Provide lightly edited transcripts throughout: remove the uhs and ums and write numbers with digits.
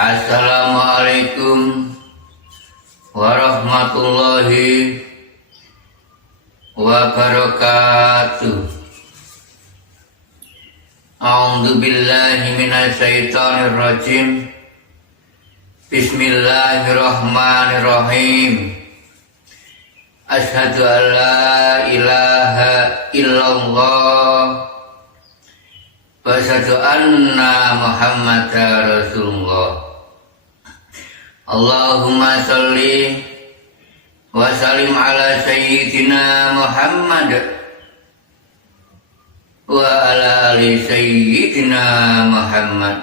Assalamualaikum warahmatullahi wabarakatuh. A'udzu billahi minasyaitonir rajim. Bismillahirrahmanirrahim. Asyhadu an la ilaha illallah wa asyhadu anna Muhammadar Rasulullah. Allahumma sholli wa sallim ala sayyidina Muhammad wa ala ali sayyidina Muhammad.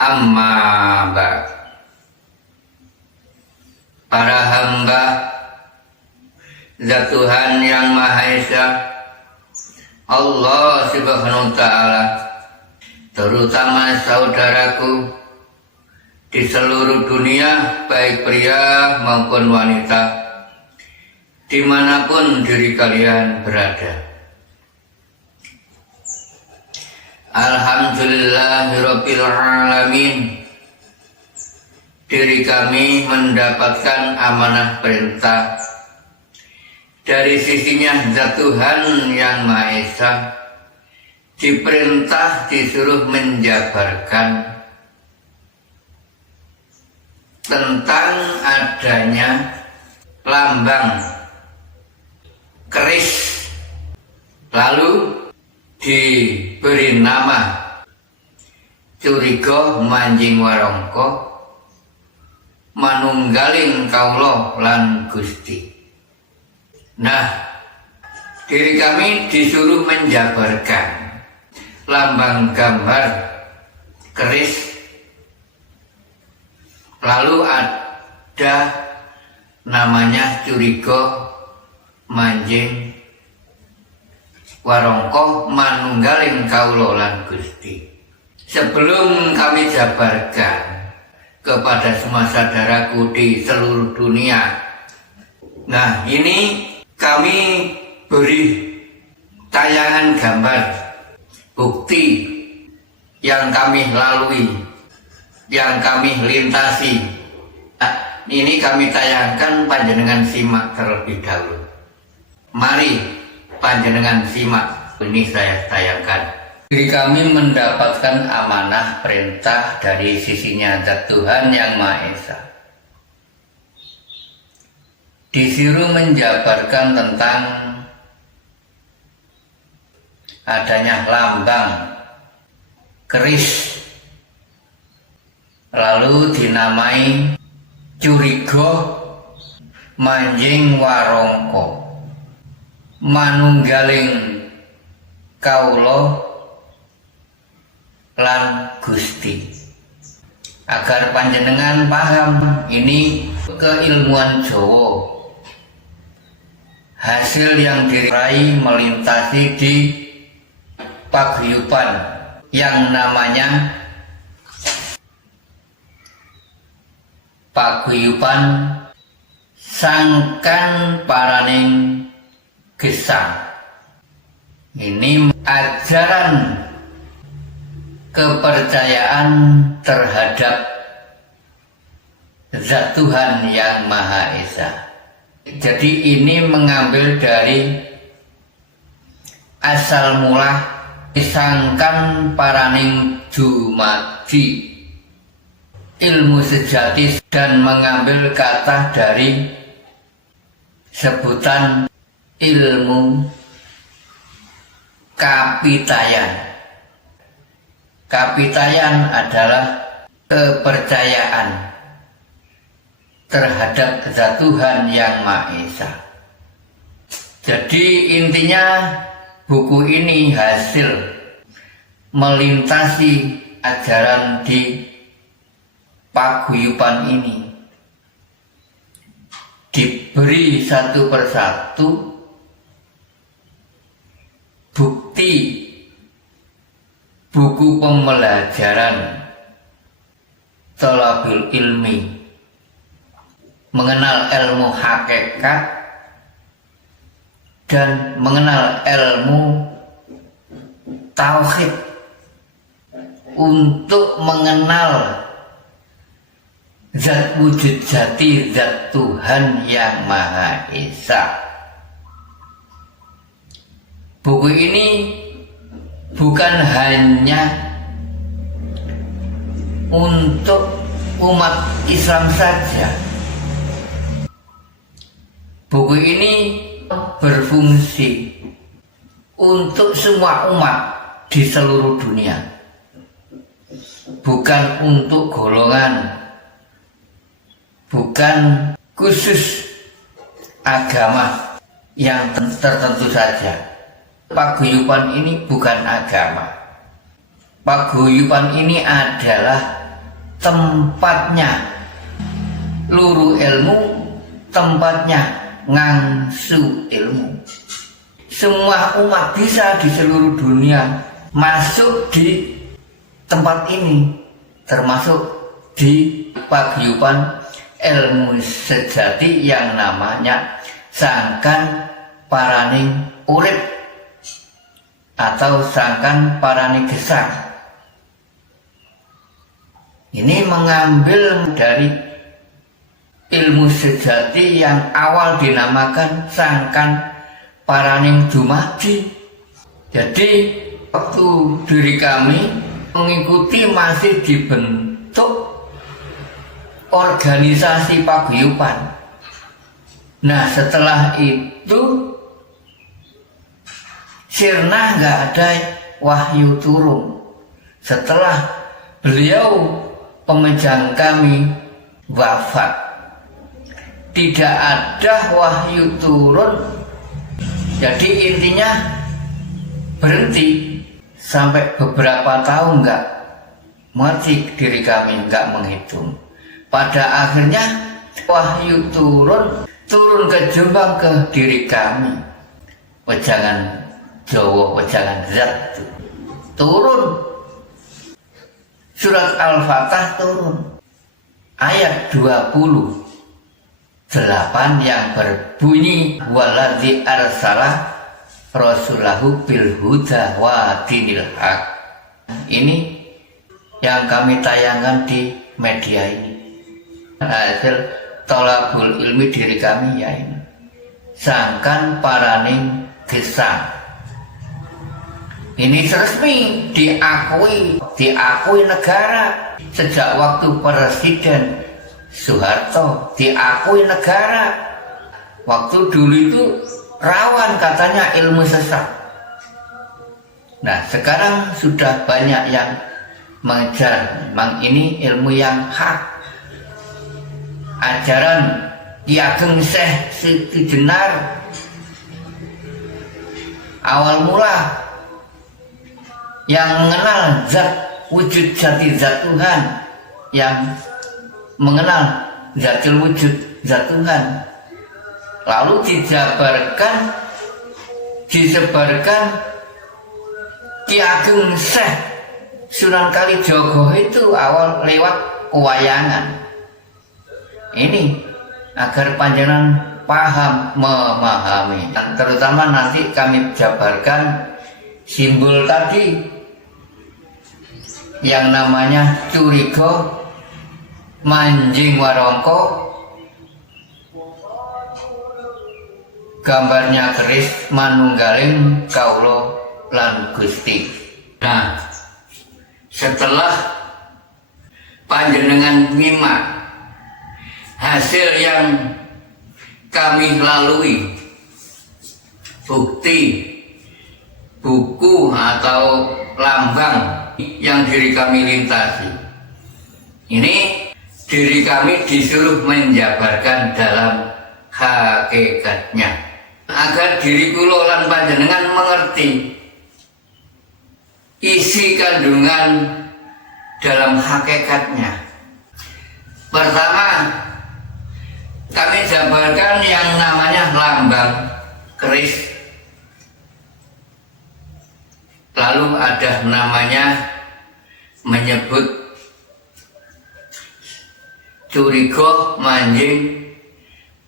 Amma ba'd. Para hamba Zat Tuhan Yang Maha Esa, Allah Subhanahu wa Ta'ala, terutama saudaraku di seluruh dunia, baik pria maupun wanita, dimanapun diri kalian berada. Alhamdulillahirabbil alamin. Diri kami mendapatkan amanah perintah dari sisinya Zat Tuhan Yang Maha Esa, diperintah disuruh menjabarkan tentang adanya lambang keris, lalu diberi nama Curiga Manjing Warangka manunggaling Kaula lan Gusti. Nah, diri kami disuruh menjabarkan lambang gambar keris, lalu ada namanya Curiga Manjing Warangka manunggaling Kaula lan Gusti. Sebelum kami jabarkan kepada semua saudaraku di seluruh dunia, nah ini kami beri tayangan gambar bukti yang kami lalui, yang kami lintasi. Nah, ini kami tayangkan, panjenengan simak terlebih dahulu. Mari panjenengan simak, ini saya tayangkan. Diri kami mendapatkan amanah perintah dari sisinya Zat Tuhan Yang Maha Esa, disuruh menjabarkan tentang adanya lambang keris, lalu dinamai Curiga Manjing Warangka manunggaling Kaula lan Gusti. Agar panjenengan paham, ini keilmuan Jawa, hasil yang diraih melintasi di paguyuban yang namanya paguyuban Sangkan Paraning Gesang. Ini ajaran kepercayaan terhadap Zat Tuhan Yang Maha Esa. Jadi ini mengambil dari asal mula Sangkan Paraning Dumadi, ilmu sejati, dan mengambil kata dari sebutan ilmu kapitayan. Kapitayan adalah kepercayaan terhadap Zat Tuhan Yang Maha Esa. Jadi intinya buku ini hasil melintasi ajaran di paguyuban ini, diberi satu persatu bukti buku pembelajaran thalabul ilmi, mengenal ilmu hakikat dan mengenal ilmu tauhid, untuk mengenal zat wujud jati, zat Tuhan yang Maha Esa. Buku ini bukan hanya untuk umat Islam saja. Buku ini berfungsi untuk semua umat di seluruh dunia, bukan untuk golongan, bukan khusus agama yang tertentu saja. Paguyuban ini bukan agama. Paguyuban ini adalah tempatnya luru ilmu, tempatnya ngangsu ilmu. Semua umat bisa di seluruh dunia masuk di tempat ini, termasuk di paguyuban ilmu sejati yang namanya Sangkan Paraning Urip atau Sangkan Paraning Gesang. Ini mengambil dari ilmu sejati yang awal dinamakan Sangkan Paraning Dumadi. Jadi waktu diri kami mengikuti masih dibentuk organisasi paguyuban. Nah setelah itu sirna nggak ada wahyu turun. Setelah beliau pemejang kami wafat, tidak ada wahyu turun. Jadi intinya berhenti sampai beberapa tahun nggak mengerti diri kami, nggak menghitung. Pada akhirnya wahyu turun ke Jombang ke diri kami. Wejangan Jawa, wejangan zat turun. Surat Al-Fatah turun. Ayat 28 yang berbunyi waladzi arsalah rasulahu bil huda wa dinil haq. Ini yang kami tayangkan di media ini. Hasil tolabul ilmi diri kami ya ini. Sangkan Paraning Gesang. Ini resmi diakui negara sejak waktu Presiden Soeharto, diakui negara. Waktu dulu itu rawan katanya ilmu sesat. Nah sekarang sudah banyak yang mengejar, memang ini ilmu yang hak. Ajaran Ki Ageng Syekh Siti Jenar awal mula yang mengenal zat wujud jati zat Tuhan, yang mengenal zatul wujud zat Tuhan, lalu disebarkan Ki Ageng Syekh Sunan Kalijogo itu awal lewat pewayangan. Ini agar panjenengan paham, memahami, dan terutama nanti kami jabarkan simbol tadi yang namanya curiga, manjing warongko, gambarnya keris manunggaling kaulo lan Gusti. Nah setelah panjenengan nyimak hasil yang kami lalui, bukti buku atau lambang yang diri kami lintasi, ini diri kami disuruh menjabarkan dalam hakikatnya agar diri kula lan panjenengan mengerti isi kandungan dalam hakikatnya. Pertama, kami jabarkan yang namanya lambang keris. Lalu ada namanya menyebut curiga, manjing,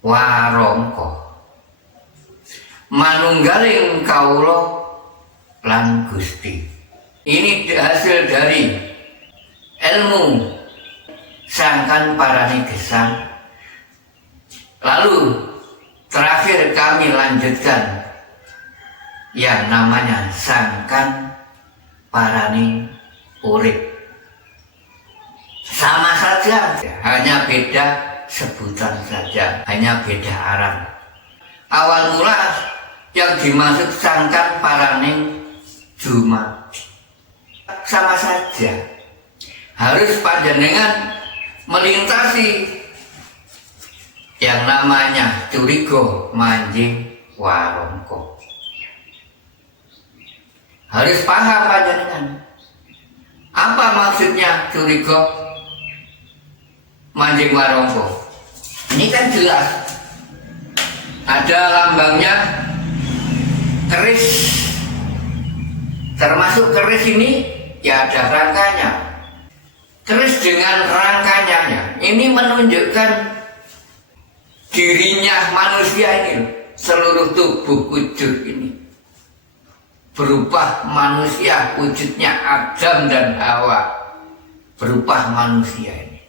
warongko, manunggaling kaulo lan Gusti. Ini hasil dari ilmu sangkan parani gesang. Lalu terakhir kami lanjutkan yang namanya sangkan parani urip. Sama saja, hanya beda sebutan saja, hanya beda arah. Awal mula yang dimaksud sangkan parani juma sama saja. Harus panjenengan melintasi yang namanya curiga manjing warongko. Harus paham panjenengan. Apa maksudnya curiga manjing warongko? Ini kan jelas. Ada lambangnya keris. Termasuk keris ini ya ada rangkanya. Keris dengan rangkanya ya, ini menunjukkan dirinya manusia ini, seluruh tubuh wujud ini berubah manusia, wujudnya Adam dan Hawa, berubah manusia ini.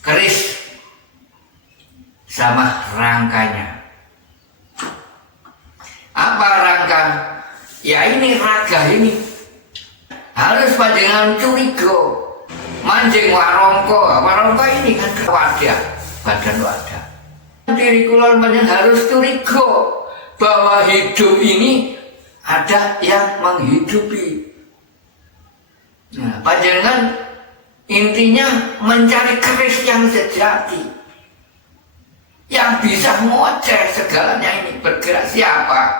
Keris sama rangkanya. Apa rangka? Ya ini raga ini. Harus panjenengan curiga manjing warongko. Warongko ini kan wadah, badan wadah. Diri kula panjenengan harus curiga bahwa hidup ini ada yang menghidupi. Nah, panjenengan intinya mencari keris yang sejati, yang bisa ngoceh segalanya ini. Bergerak siapa?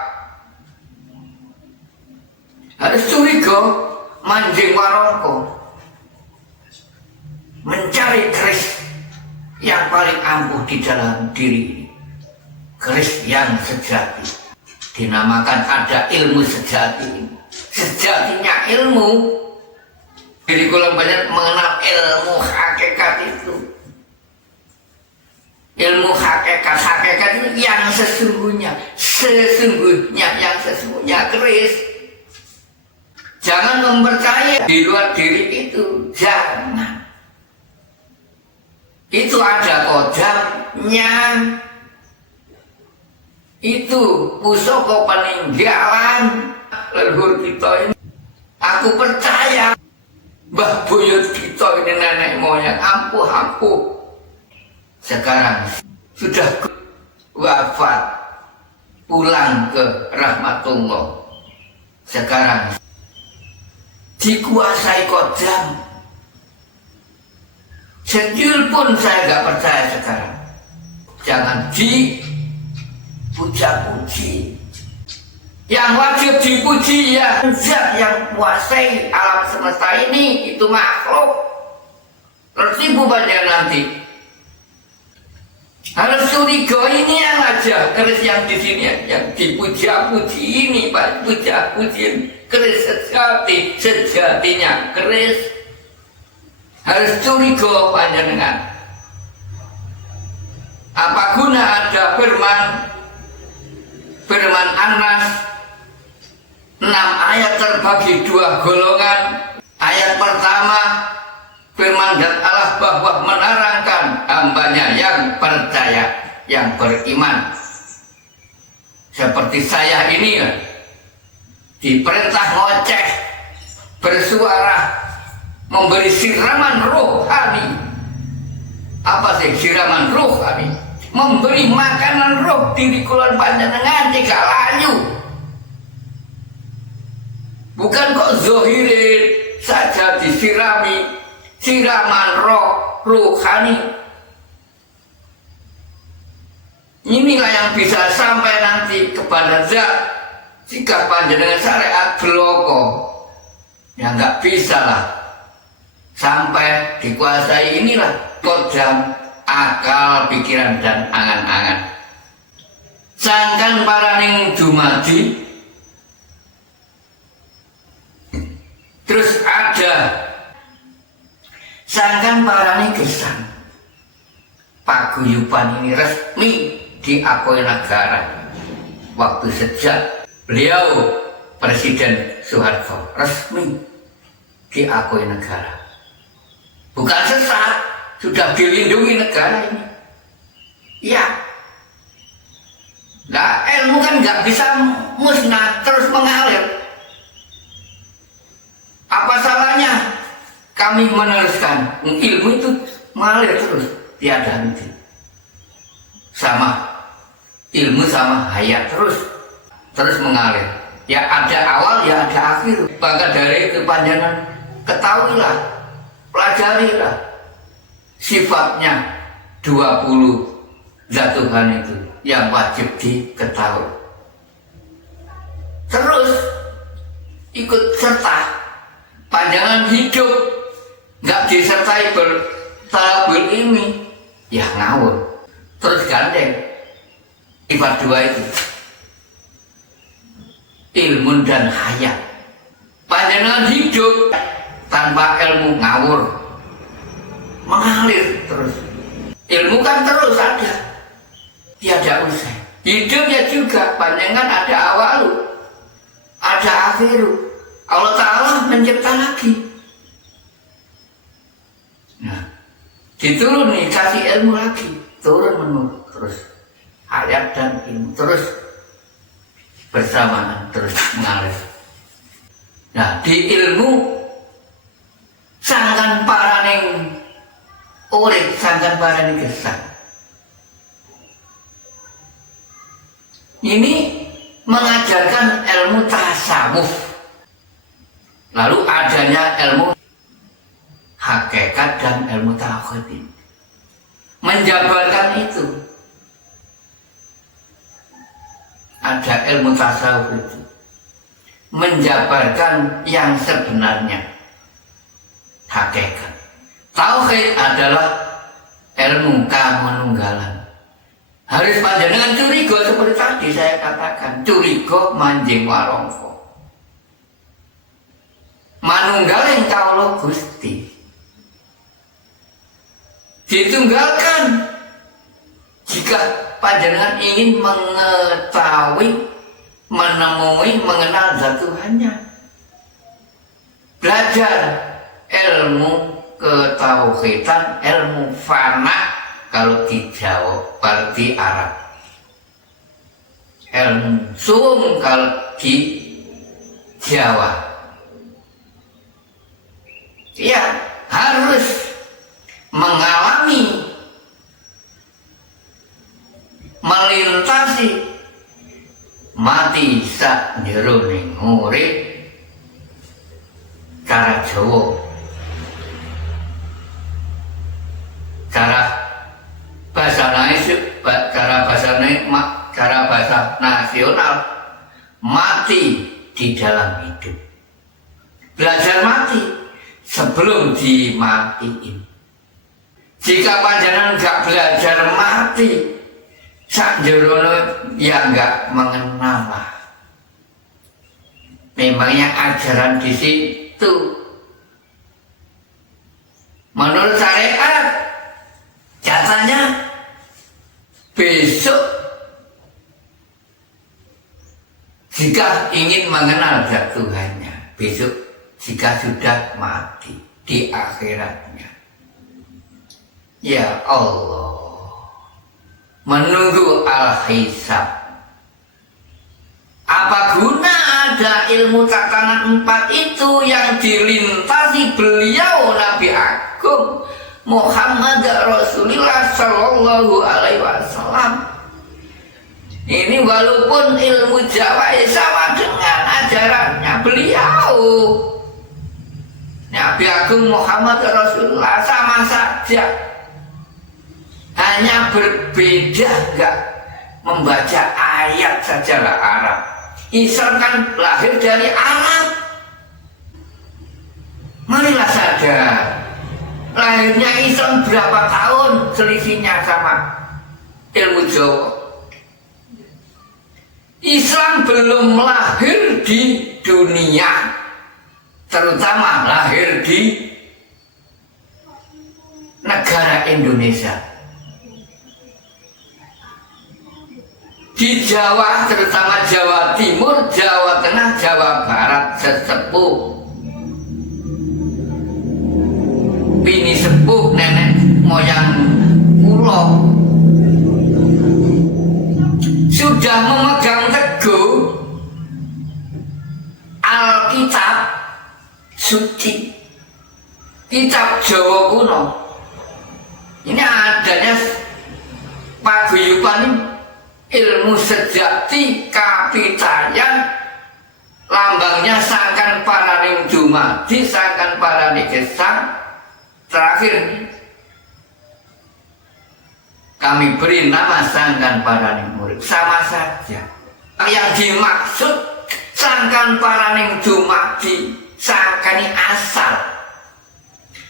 Harus curiga manjing warongko, mencari keris yang paling ampuh di dalam diri, keris yang sejati. Dinamakan ada ilmu sejati. Sejatinya ilmu, diri kula banyak mengenal ilmu hakikat itu. Ilmu hakikat itu yang sesungguhnya yang sesungguhnya keris. Jangan mempercayai di luar diri itu, jangan. Itu ada kodamnya. Itu pusaka peninggalan leluhur kita ini. Aku percaya mbah buyut kita ini nenek moyang ampuh. Sekarang sudah wafat, pulang ke rahmatullah. Sekarang dikuasai kodam. Sejul pun saya gak percaya sekarang. Jangan dipuja-puji. Yang wajib dipuji ya zat yang menguasai alam semesta ini, itu makhluk. Tertipu banyak nanti. Harus curiga ini yang aja keris yang di sini yang dipuja-puji ini, Pak, puja-puji keris sejatinya keris. Harus curiga panjenengan. Apa guna ada firman An-Nas 6 ayat terbagi 2 golongan. Ayat pertama firman dan Allah bahwa menerangkan hambanya yang percaya, yang beriman. Seperti saya ini ya, diperintah ngoceh, bersuara, memberi siraman rohani. Apa sih siraman rohani? Memberi makanan roh diri kulon panjenengan jika layu. Bukan kok zohirin saja disirami, siraman roh rohani. Inilah yang bisa sampai nanti kepada zat. Jika panjenengan syariat bloko, ya nggak bisa lah sampai dikuasai inilah kodam akal, pikiran dan angan-angan. Sangkan paraning dumadi. Terus ada sangkan paraning gesang. Paguyuban ini resmi diakui negara. Waktu sejak beliau Presiden Soeharto resmi diakui negara. bukan sesat, sudah dilindungi negara ini. Ya. Nah, ilmu kan nggak bisa musnah terus mengalir. Apa salahnya kami meneruskan ilmu itu mengalir terus, tiada henti. Sama ilmu sama hayat terus mengalir. Ya ada awal, ya ada akhir. Maka dari itu panjenengan ketahuilah, pelajarilah sifatnya 20 zat Tuhan itu yang wajib diketahui. Terus ikut serta, panjangan hidup nggak disertai bertalabul ilmi, ya ngawur. Terus gandeng sifat 2 itu, ilmu dan hayat. Panjangan hidup tanpa ilmu ngawur, mengalir terus. Ilmu kan terus ada, tiada usai. Hidupnya juga panjangan ada awal, ada akhir. Allah Ta'ala mencipta lagi. Nah, diturun nih, kasih ilmu lagi, turun menurun terus. Hayat dan ilmu terus bersamaan, terus mengalir. Nah, di ilmu sangkan paraning urip, sangkan paraning gesang. Ini mengajarkan ilmu tasawuf. Lalu adanya ilmu hakikat dan ilmu tauhid. Menjabarkan itu. Ada ilmu tasawuf itu menjabarkan yang sebenarnya hakikat. Tauhid adalah ilmu kamanunggalan. Harus panjenengan curiga seperti tadi saya katakan, curiga manjing warongko. Manunggaling kaulo Gusti. Ditunggalkan jika panjenengan ingin mengetahui, menemui, mengenal zat Tuhannya. Belajar ilmu ketauhidan, ilmu fana kalau di Jawa berarti Arab. Ilmu sum kalau di Jawa. Ya, harus mengalami, melintasi mati sak jeroning urip cara Jawa, cara bahasa nasional, mati di dalam hidup. Belajar mati sebelum dimatiin. Jika panjenengan nggak belajar mati, sak jerono ya nggak mengenal lah. Memangnya ajaran di situ. Menurut syariat, katanya besok jika ingin mengenal zat Tuhannya, besok jika sudah mati di akhiratnya, ya Allah, menunggu al-hisab. Apa guna ada ilmu tatanan 4 itu yang dilintasi beliau Nabi Agung Muhammad Rasulullah Sallallahu Alaihi Wasallam. Ini walaupun ilmu Jawa sama dengan ajarannya beliau Nabi Agung Muhammad Rasulullah, sama saja, hanya berbeda nggak membaca ayat sajalah Arab. Islam kan lahir dari Arab. Marilah sadar, lahirnya Islam berapa tahun selisihnya sama ilmu Jawa. Islam belum lahir di dunia, terutama lahir di negara Indonesia. Di Jawa, terutama Jawa Timur, Jawa Tengah, Jawa Barat sesepuh Bini moyang kula sudah memegang teguh Alkitab suci, kitab Jawa kuno. Ini adanya paguyuban ilmu sejati kapitayan, lambangnya sangkan paraning dumadi, sangkan paraning gesang. Terakhir kami beri nama sangkan paraning murid. Sama saja. Yang dimaksud sangkan paraning dumadi, sangkani asal.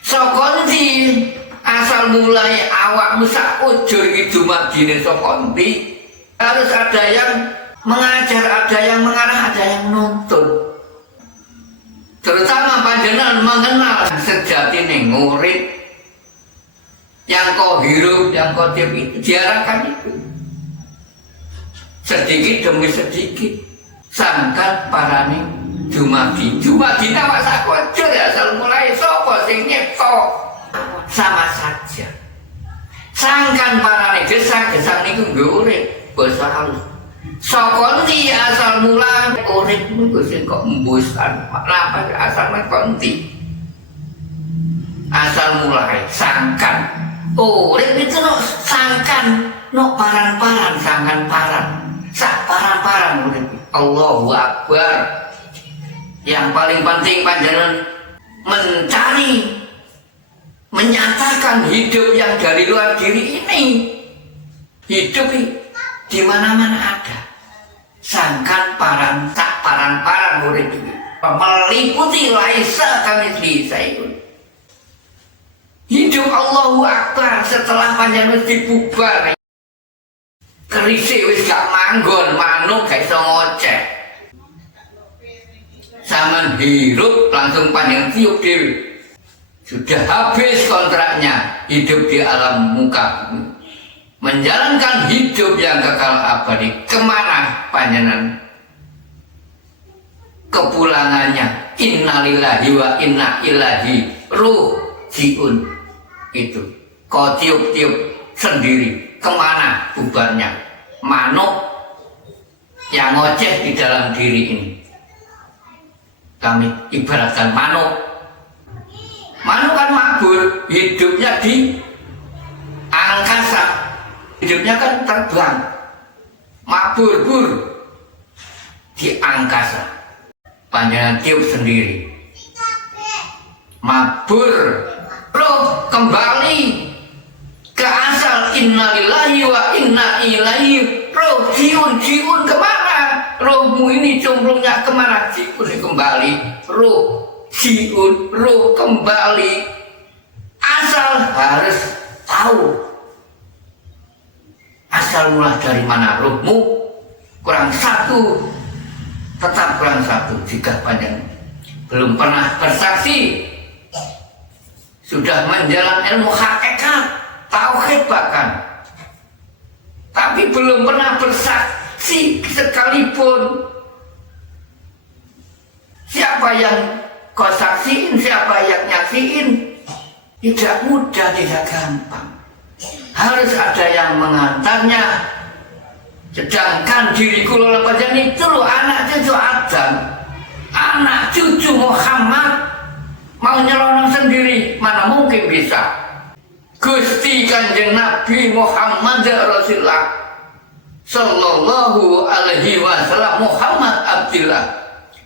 Sokonti asal mulai awak musa ujur iki dumadine sokonti. Harus ada yang mengajar, ada yang mengarah, ada yang menuntun. Terutama panjenengan mengenal sejati ning murid yang kau hirup, yang kau tiap itu diarahkan itu sedikit demi sedikit sangkan parani dumadi. Dumadi nama sakojur ya asal mulai sopo sing nyipta sama saja. Sangkan parani gesang-gesang niku nggo urip basa halus. Sokonti asal mula urip niku sing kok embusan. Napa asal konti? Asal mulai sangkan. Urip itu no sangkan, no paran-paran, sangkan paran. Sak paran-paran urip. Allahu Akbar. Yang paling penting panjenengan mencari, menyatakan hidup yang dari luar diri ini. Hidup di mana-mana ada. Sangkan paran, tak paran-paran murid ini meliputi laisa kami disayun. Hidup Allahu Akbar setelah panjenengan dibubar. Kerisik wis gak manggon, manuk gak iso ngoceh. Saman hirup langsung panjenengan tiup dhewe. Sudah habis kontraknya, hidup di alam muka. Menjalankan hidup yang kekal abadi. Kemana panjenengan kepulangannya? Innalillahi wa inna ilaihi raji'un. Itu kau tiup-tiup sendiri. Kemana bubarnya? Manuk yang ngoceh di dalam diri ini. Kami ibaratkan manuk. Manuk kan mabur, hidupnya di angkasa. Hidupnya kan terbang, mabur-bur di angkasa. Panjangan tiup sendiri, mabur, roh kembali ke asal. Innalillahi wa inna ilaihi raji'un. Jiun kemana? Rohmu ini cemplungnya kemana? Jiun kembali, roh jiun, roh kembali. Asal harus tahu. Asal mula dari mana rohmu? Kurang satu, tetap kurang satu. Jika panjang belum pernah bersaksi, sudah menjalankan ilmu hakikat, tauhid bahkan, tapi belum pernah bersaksi sekalipun. Siapa yang kau saksiin, siapa yang nyaksiin? Tidak mudah, tidak gampang. Harus ada yang mengantarnya. Sedangkan diriku lola panjang itu loh, anak cucu Adam, anak cucu Muhammad, mau nyelonong sendiri, mana mungkin bisa. Gusti Kanjeng Nabi Muhammad Rasulullah Sallallahu Alaihi Wasallam, Muhammad Abdillah,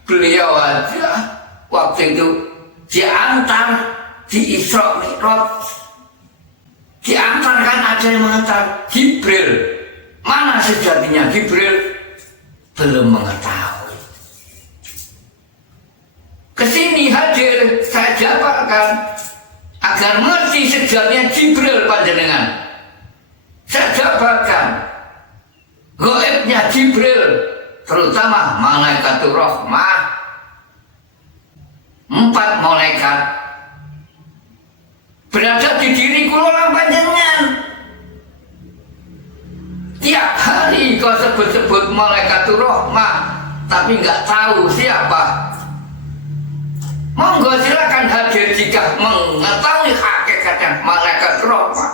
beliau aja waktu itu diantar di Isra Mi'raj. Diantarkan ada yang mengantar Jibril. Mana sejatinya Jibril? Belum mengetahui. Kesini hadir saya jabarkan agar mengerti sejatinya Jibril panjenengan. Saya jabarkan gaibnya Jibril, terutama malaikatur rahmah. 4 malaikat berada di diri kula panjenengan. Tiap hari kau sebut-sebut malaikatur rahmah, tapi nggak tahu siapa. Monggo silakan hadir jika mengetahui hakikatnya malaikat rahmah.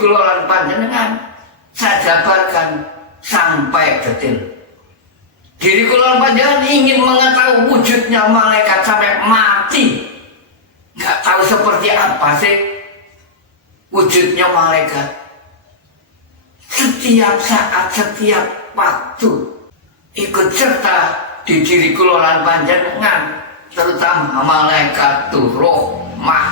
kula panjenengan saya jabarkan sampai detil. Diri kula panjenengan ingin mengetahui wujudnya malaikat sampai mati. Nggak tahu seperti apa sih wujudnya malaikat. Setiap saat, setiap waktu ikut serta di diri kula panjenengan, terutama malaikat rahmah.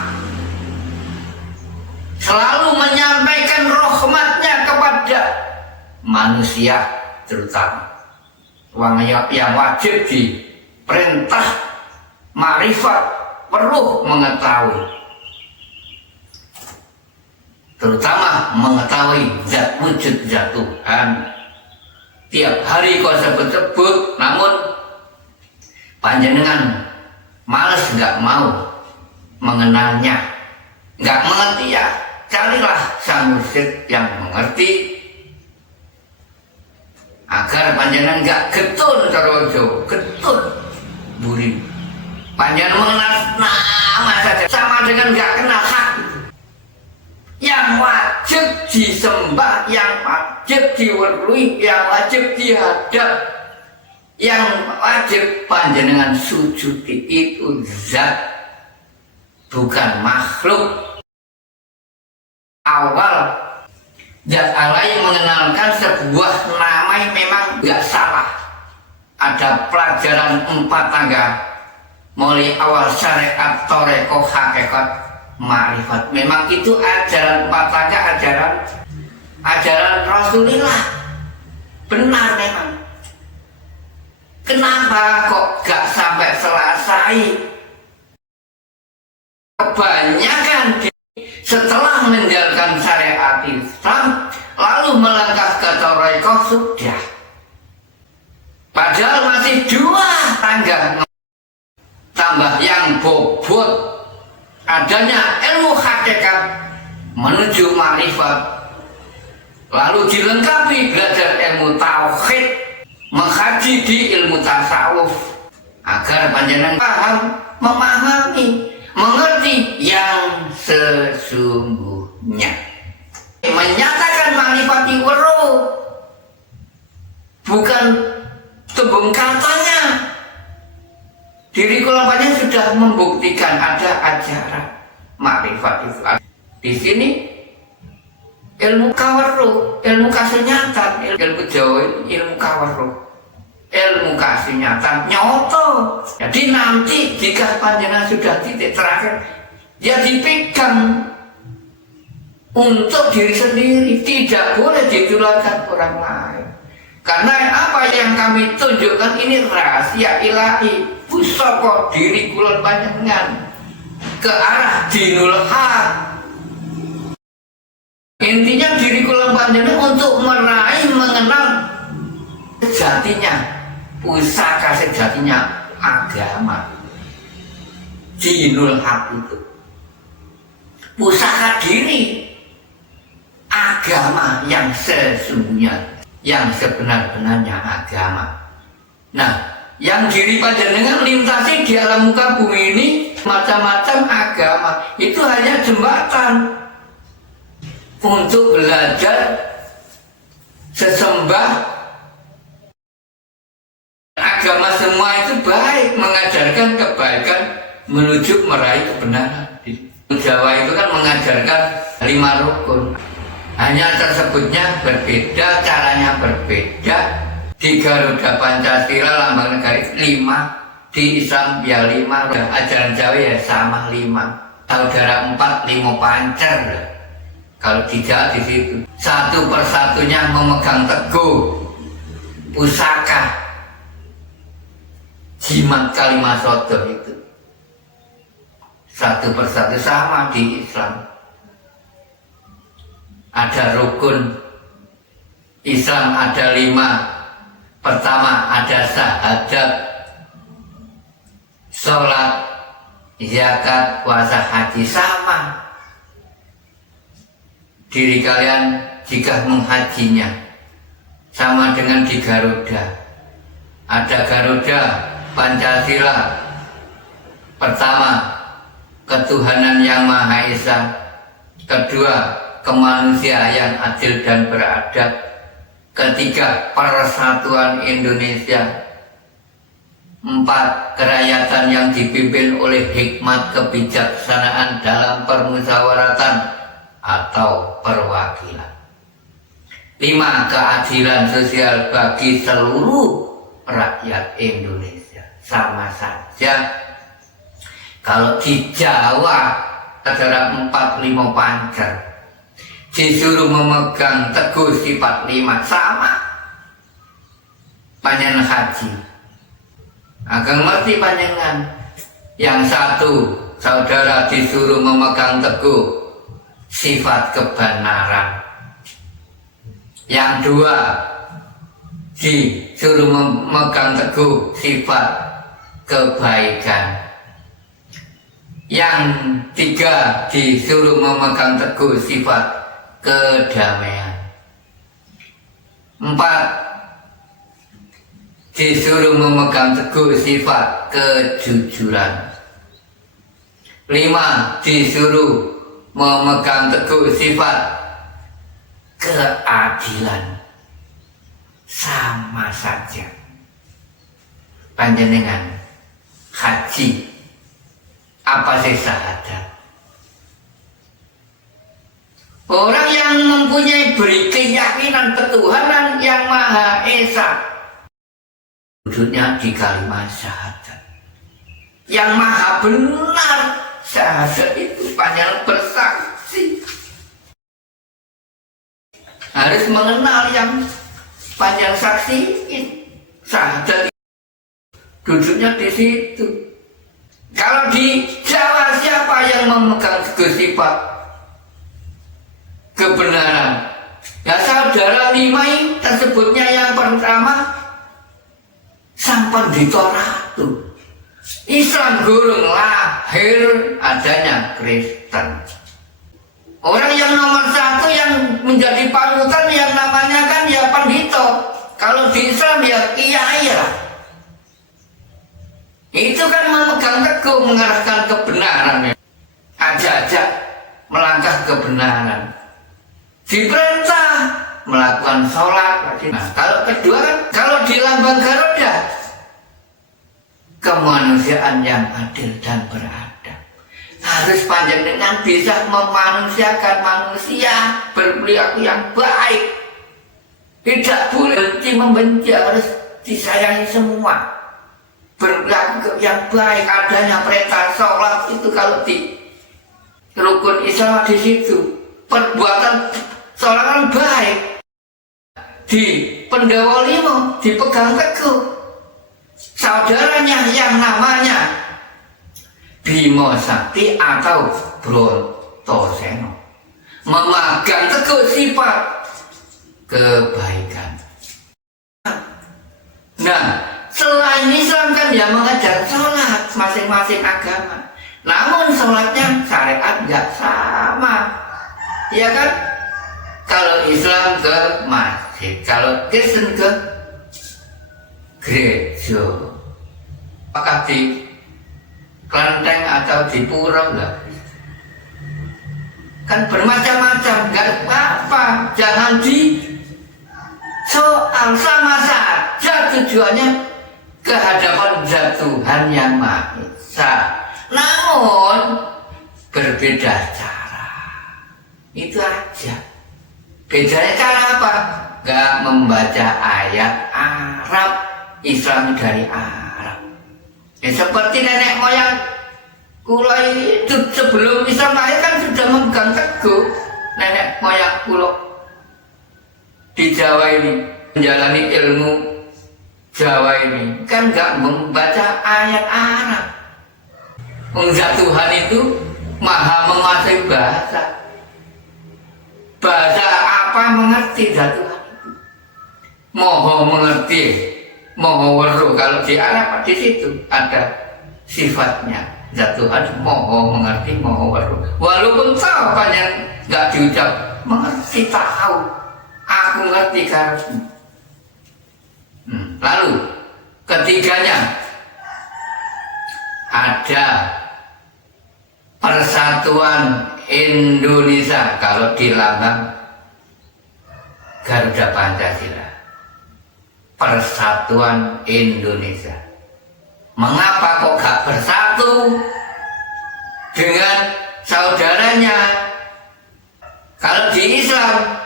Selalu menyampaikan rahmatnya kepada manusia, terutama orang yang wajib diperintah ma'rifat, perlu mengetahui, terutama mengetahui zat wujud zat Tuhan. Tiap hari kau sebut-sebut, namun panjenengan malas, nggak mau mengenalnya, nggak mengerti ya. Carilah sang mursyid yang mengerti, agar panjenengan nggak getun terojo, getun buri. Panjenengan mengenal nama saja sama dengan nggak kenal hak. Yang wajib disembah, yang wajib diweruhi, yang wajib dihadap, yang wajib panjenengan sujudi itu zat, bukan makhluk. Awal zat Allah yang mengenalkan sebuah nama yang memang nggak salah. Ada pelajaran 4 tangga mulai awal syariat, toreko, hakikat, ma'rifat. Memang itu ajaran 4 tangga, ajaran Rasulullah. Benar memang. Kenapa kok gak sampai selesai? Kebanyakan setelah menjalankan syariat Islam lalu melangkah ke toreko sudah. Padahal masih 2 tangga. Tambah yang bobot adanya ilmu hakikat menuju ma'rifat, lalu dilengkapi belajar ilmu tauhid, mengkaji di ilmu tasawuf, agar panjenengan paham, memahami, mengerti yang sesungguhnya. Menyatakan ma'rifat iwaro bukan tembung katanya. Diri kula panjenengan sudah membuktikan ada ajaran ma'rifat itu. Di sini ilmu kawarro, ilmu kasunyatan, ilmu Jawa, ilmu kawarro, ilmu kasunyatan nyoto. Jadi nanti jika panjenengan sudah titik terakhir, dia dipegang untuk diri sendiri, tidak boleh ditularkan orang lain. Karena apa yang kami tunjukkan ini rahasia ilahi, pusaka diri kula panjenengan ke arah dinul haq. Intinya diri kula panjenengan untuk meraih, mengenal sejatinya, pusaka sejatinya agama. Dinul haq itu pusaka diri agama yang sesungguhnya, yang sebenar-benarnya agama. Nah, yang diri panjenengan lintasi di alam muka bumi ini macam-macam agama, itu hanya jembatan untuk belajar sesembah. Agama semua itu baik, mengajarkan kebaikan menuju meraih kebenaran. Jawa itu kan mengajarkan 5 rukun, hanya tersebutnya berbeda, caranya berbeda. Di Garuda Pancasila lambang negara 5, di Islam ya 5, ajaran Jawa ya sama 5. Saudara 4, 5 pancer. Kalau di Jawa di situ satu persatunya memegang teguh pusaka jimat kalimat sodo itu satu persatu sama. Di Islam ada rukun Islam ada 5. Pertama ada syahadat, sholat, zakat, puasa, haji, sama. Diri kalian jika menghajinya sama dengan di Garuda. Ada Garuda Pancasila. Pertama, ketuhanan yang Maha Esa. Kedua, kemanusiaan yang adil dan beradab. Ketiga, persatuan Indonesia. 4, kerakyatan yang dipimpin oleh hikmat kebijaksanaan dalam permusyawaratan atau perwakilan. 5, keadilan sosial bagi seluruh rakyat Indonesia. Sama saja kalau di Jawa acara 4-5 pancer disuruh memegang teguh sifat 5, sama panjenengan haji agak ngerti panjenengan. Yang satu saudara disuruh memegang teguh sifat kebenaran, yang dua disuruh memegang teguh sifat kebaikan, yang tiga disuruh memegang teguh sifat kedamaian, 4 disuruh memegang teguh sifat kejujuran, 5 disuruh memegang teguh sifat keadilan. Sama saja panjenengan haji apa sih syahadat? Orang yang mempunyai beri keyakinan ketuhanan yang Maha Esa, wujudnya di kalimat syahadat. Yang maha benar, syahadat itu panjang bersaksi. Harus mengenal yang panjang saksi itu. Syahadat duduknya di situ. Kalau di Jawa siapa yang memegang teguh sifat kebenaran? Ya saudara 5 tersebutnya. Yang pertama Sampun Ditoratu, Islam gurung lahir adanya Kristen. Orang yang nomor 1 yang menjadi panutan yang namanya kan ya pendito. Kalau di Islam ya kiai lah. Itu kan memegang teguh mengarahkan kebenaran, ajak-ajak melangkah kebenaran. Diperintah melakukan sholat. Nah, kalau kedua kan, kalau di lambang Garuda, kemanusiaan yang adil dan beradab. Harus panjenengan bisa memanusiakan manusia, berperilaku yang baik. Tidak boleh benci membenci, harus disayangi semua. Berperilaku yang baik, adanya perintah sholat itu kalau di rukun Islam di situ. Perbuatan sholat kan baik. Di Pendawa 5 dipegang teguh. Saudaranya yang namanya Bimo Sakti atau Brontoseno memegang teguh sifat kebaikan. Nah, selain Islam kan dia mengajar sholat masing-masing agama. Namun sholatnya syariat nggak sama, ya kan? Kalau Islam ke masjid, kalau Kristen ke gereja. Apakah di kelenteng atau di pura enggak? Kan bermacam-macam, enggak apa-apa. Jangan di soal, sama saja tujuannya kehadapan zat Tuhan yang Maha Esa. Namun berbeda cara. Itu aja. Bedanya cara apa? Enggak membaca ayat Arab, Islam dari Arab. Ya, seperti nenek moyang kula itu sebelum Islam lahir kan sudah memegang teguh. Nenek moyang kula di Jawa ini menjalani ilmu Jawa ini kan enggak membaca ayat Arab. Zat Tuhan itu maha menguasai bahasa. Bahasa apa mengerti zat Tuhan itu? Moho mengerti, moho weruh. Kalau di Arab di situ ada sifatnya. Zat Tuhan moho mengerti, moho weruh. Walaupun tahu banyak nggak diucap, mengerti, tahu. Aku ngerti karena. Lalu ketiganya ada persatuan Indonesia kalau di lambang Garuda Pancasila, persatuan Indonesia. Mengapa kok gak bersatu dengan saudaranya? Kalau di Islam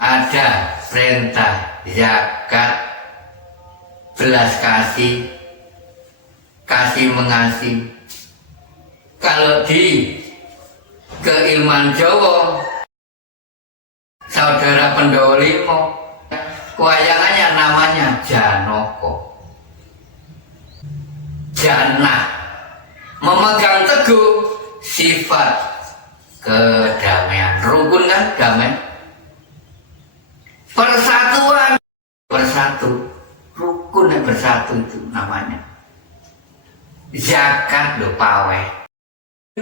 ada perintah zakat, belas kasih, kasih mengasihi. Kalau di keilmuan Jawa, saudara Pandhawa Lima, wayangannya namanya Janaka. Jannah, memegang teguh sifat kedamaian, rukun kan damai, persatuan, bersatu, rukun yang bersatu itu namanya. Zakat lho paweh,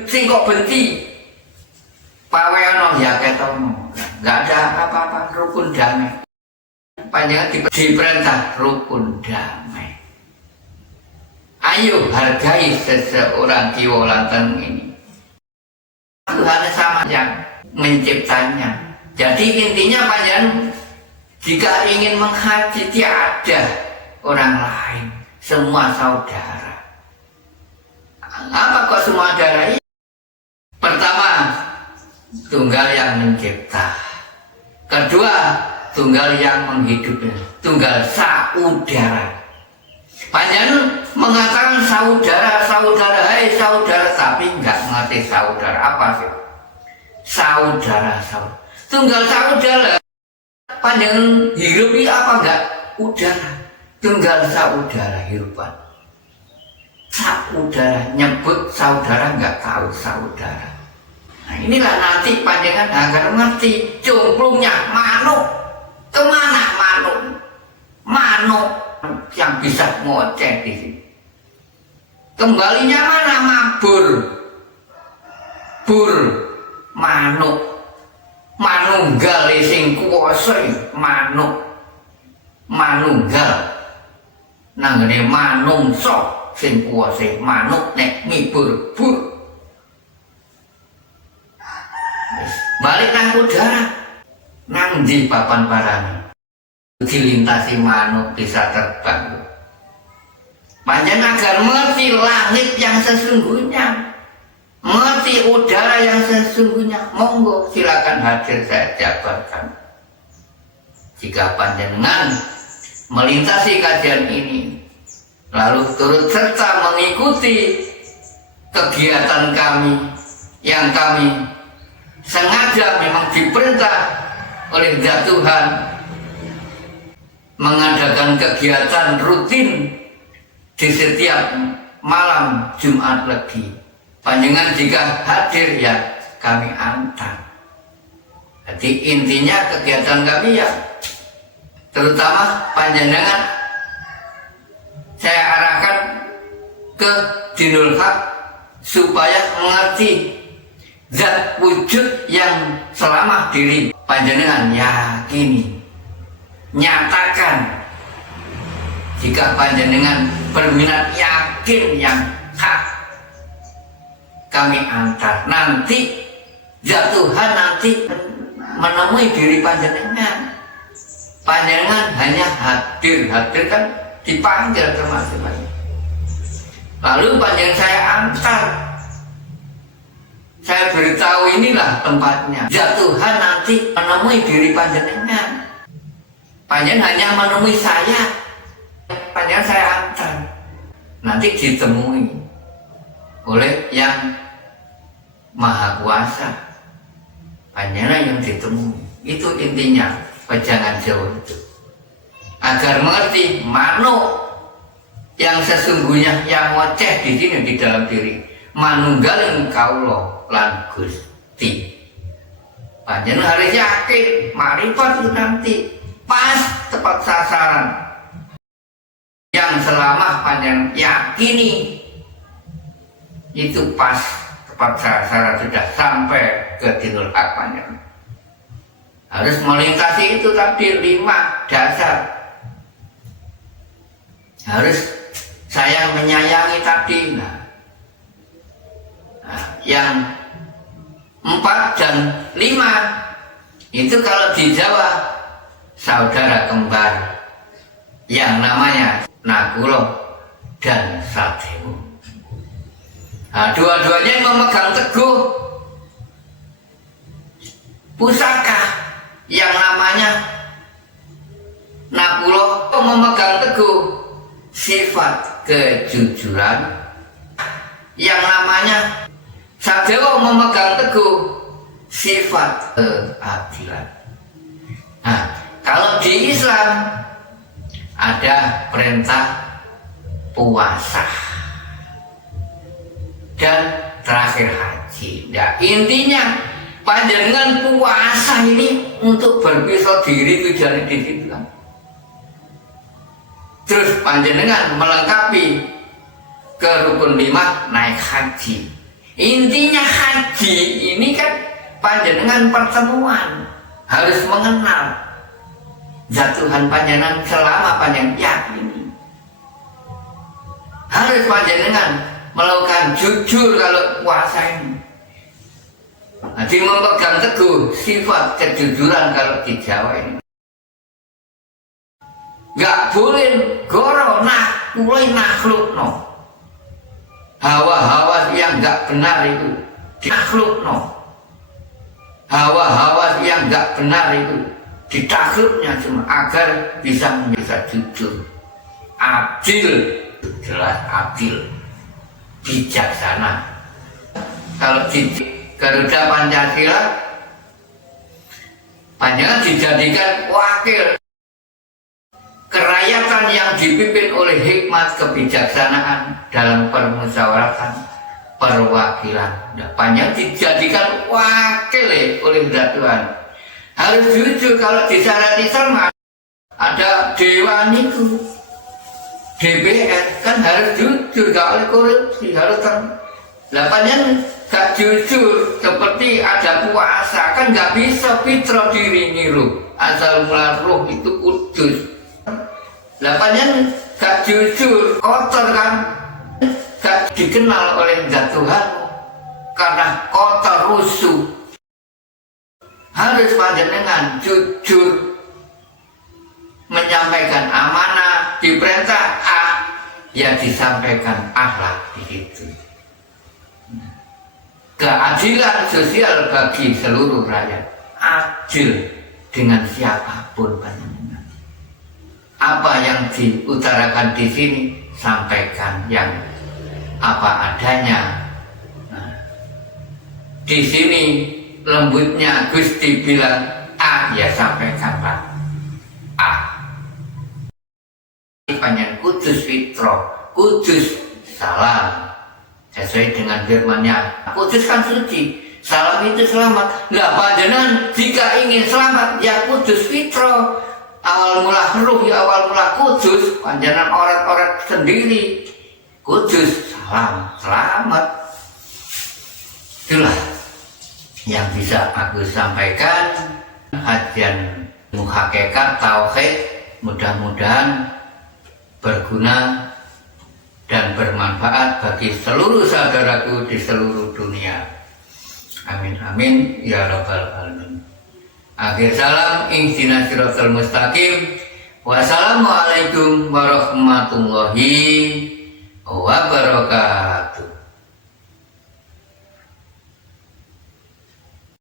sing kok benti paweh ono zakat ono, nggak ada apa-apa, rukun damai. Panjenengan diperintah rukun damai. Ayo hargai seseorang jiwa lantan ini. Tuhan sama yang menciptanya. Jadi intinya panjenengan jika ingin menghaji tiada orang lain, semua saudara. Apa kok semua saudara? Pertama, tunggal yang mencipta. Kedua, tunggal yang menghidupi. Tunggal saudara. Panjenengan mengatakan saudara, saudara, hai saudara, tapi nggak mengerti saudara apa sih? Saudara, saudara, tunggal saudara. Panjenengan hidup itu apa enggak? Udara, tunggal saudara hidupan. Saudara nyebut saudara nggak tahu saudara. Nah, inilah nanti panjenengan agar mengerti cumplungnya manuk. Kemana manuk? Manuk yang bisa ngoceh di sini. Kembalinya mana? Mabur, bur, manuk, manunggal sing kuwasa manuk, manunggal. Nanggone manungsa sing kuwasa manuk nek mibur bur. Balik nang udara, nang di papan parani. Dilintasi manuk bisa terbang. Panjenengan agar mengerti langit yang sesungguhnya, mengerti udara yang sesungguhnya, monggo silakan hadir, saya jabarkan. Jika panjenengan melintasi kajian ini, lalu turut serta mengikuti kegiatan kami yang kami sengaja memang diperintah oleh Tuhan mengadakan kegiatan rutin di setiap malam Jumat Legi. Panjenengan jika hadir ya kami antar. Jadi intinya kegiatan kami ya terutama panjenengan saya arahkan ke Dinul Haq supaya mengerti zat wujud yang selama diri panjenengan yakini. Nyatakan jika panjenengan berminat yakin yang hak, kami antar. Nanti ya Tuhan nanti menemui diri panjenengan. Panjenengan hanya hadir kan dipanggil ke masing-masing. Lalu panjenengan saya antar, saya beritahu inilah tempatnya. Ya Tuhan nanti menemui diri panjenengan. Panjenengan hanya menemui saya, panjenengan saya antar. Nanti ditemui oleh yang Maha Kuasa. Panjenengan yang ditemui. Itu intinya pejangan Jawa itu. Agar mengerti manuk yang sesungguhnya yang ngoceh di sini di dalam diri. Manunggaling kaulo lan Gusti. Panjenengan harus yakin marifat itu nanti pas tepat sasaran yang selama panjang yakini itu pas tepat sasaran sudah sampai ke Dinul Haq panjang. Harus melintasi itu tadi 5 dasar. Harus sayang menyayangi tadi. Yang 4 dan 5. Itu kalau di Jawa saudara kembar yang namanya Nakulo dan Sadewo. Nah, dua-duanya memegang teguh pusaka yang namanya Nakulo memegang teguh sifat kejujuran, yang namanya Sadewo memegang teguh sifat keadilan. Nah, kalau di Islam ada perintah puasa dan terakhir haji. Nah, intinya panjenengan puasa ini untuk berpisah diri tujuannya di situ kan. Terus panjenengan melengkapi ke rukun 5 naik haji. Intinya haji ini kan panjenengan pertemuan, harus mengenal zat Tuhan panjenengan selama panjenengan yakini. Harus panjenengan melakukan jujur kalau puasa ini. Nanti memegang teguh sifat kejujuran kalau di Jawa ini. Gak boleh goro mulai nakhlukno. Hawa-hawa yang gak benar itu ditaklukno. Hawa-hawa yang gak benar itu ditakluknya cuma agar bisa jujur, adil, jelas adil, bijaksana. Kalau di Garuda Pancasila panjangan dijadikan wakil kerakyatan yang dipimpin oleh hikmat kebijaksanaan dalam permusyawaratan perwakilan. Nah, panjang dijadikan wakil oleh Tuhan. Harus jujur. Kalau di syarat Islam ada dewan itu, DPR kan harus jujur, gak boleh korupsi, harus panjang gak jujur. Seperti ada puasa kan gak bisa fitrah diri niru, asal mula roh itu kudus. Panjang gak jujur, kotor kan, gak dikenal oleh zat Tuhan karena kotor rusuh. Harus panjenengan jujur menyampaikan amanah, diperintah A, ya disampaikan akhlak di situ. Keadilan sosial bagi seluruh rakyat, adil dengan siapapun panjenengan. Apa yang diutarakan di sini sampaikan yang apa adanya. Nah, di sini lembutnya Gusti bilang A, ya sampaikanlah A. Panjang kudus fitro, kudus salam, sesuai dengan firman-Nya. Kudus kan suci, salam itu selamat. Nah, panjenengan jika ingin selamat ya kudus fitro, awal mula ruh ya awal mula kudus. Panjenengan orang-orang sendiri kudus, salam, selamat. Itulah yang bisa aku sampaikan. Kajian muhakikat tauhid mudah-mudahan berguna dan bermanfaat bagi seluruh saudaraku di seluruh dunia. Amin amin ya rabbal alamin. Akhir salam, ihdinas siratal mustaqim. Wassalamualaikum warahmatullahi wabarakatuh.